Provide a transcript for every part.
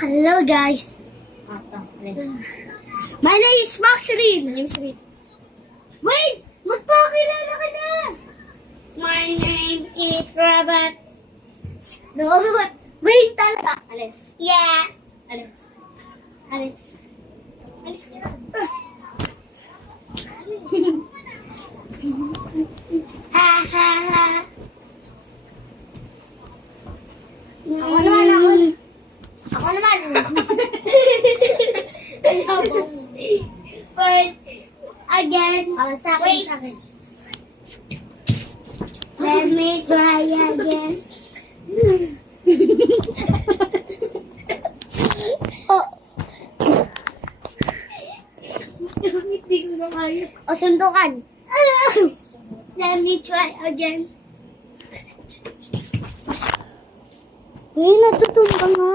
Hello guys. Next. My name is Max Reed. Name sabi. Wait! Magpakilala ka na! My name is Robert. No, wait talaga. Alex. Yeah. Alex. Alex. Alex ka na. Ha ha ha. Ako naman. But again. Sa Wait. akin. Let me try again. Oh, Hindi ko na kaya. o sundukan. Let me try again. Uy, natutun ka nga.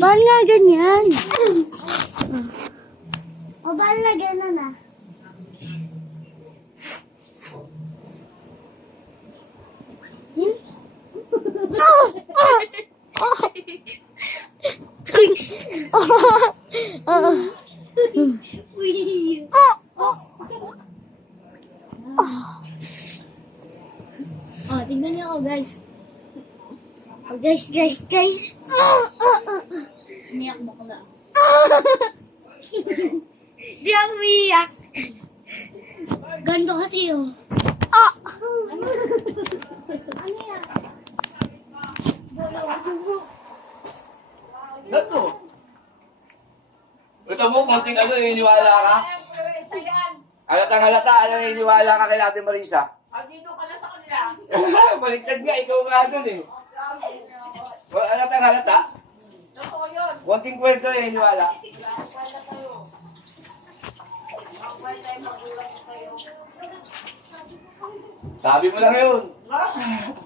Ba't nga ganyan? O, ba't na ganyan ah? Oh! Oh! Oh! Oh! Uy. Oh! Oh! Oh, tingnan niyo ako, guys. Oh, guys. Oh! Oh! Oh! Umiyak bakla. Di ako umiyak. Ganto kasi oh. Oh! Ano yan? Gato. Ito mo, konting ano, naniniwala ka? Halatang-halata, naniniwala ka kay Ate Marisa? Dito ka na sa kanila. Baliktad nga, ikaw nga dun eh. Halatang-halata? Totoo yun. Konting kwento, naniniwala. Wala kayo. Wala tayo magulang kayo. Sabi mo lang yun.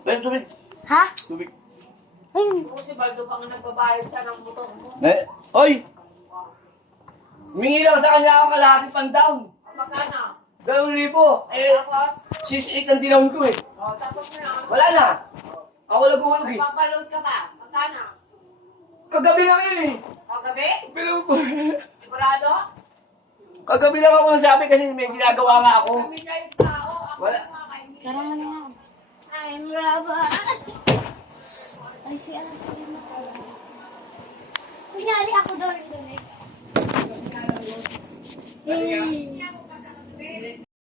Ben, tubig. Ha? Tubig. Ay, Kung si Baldo pa nga nagbabayad sa ng motor mo. Oy! Humingi lang sa kanya ako kalahati pang down. Magkana? 2,000. Tapos? 6,800 ang dinaon ko eh. Tapos mo na. Wala na. Ako nag-uulog eh. Papaload ka pa. Magkana? Kagabi lang yun eh. Kagabi? Pero po. Sigurado? Kagabi lang ako nasabi kasi may ginagawa nga ako. Kami na yung tao. Ako Wala. yung mga kaibigan. Sarang na yan. I'm Robert. Ay, si ano, si ano. kunyari ako doon eh. Ano yan?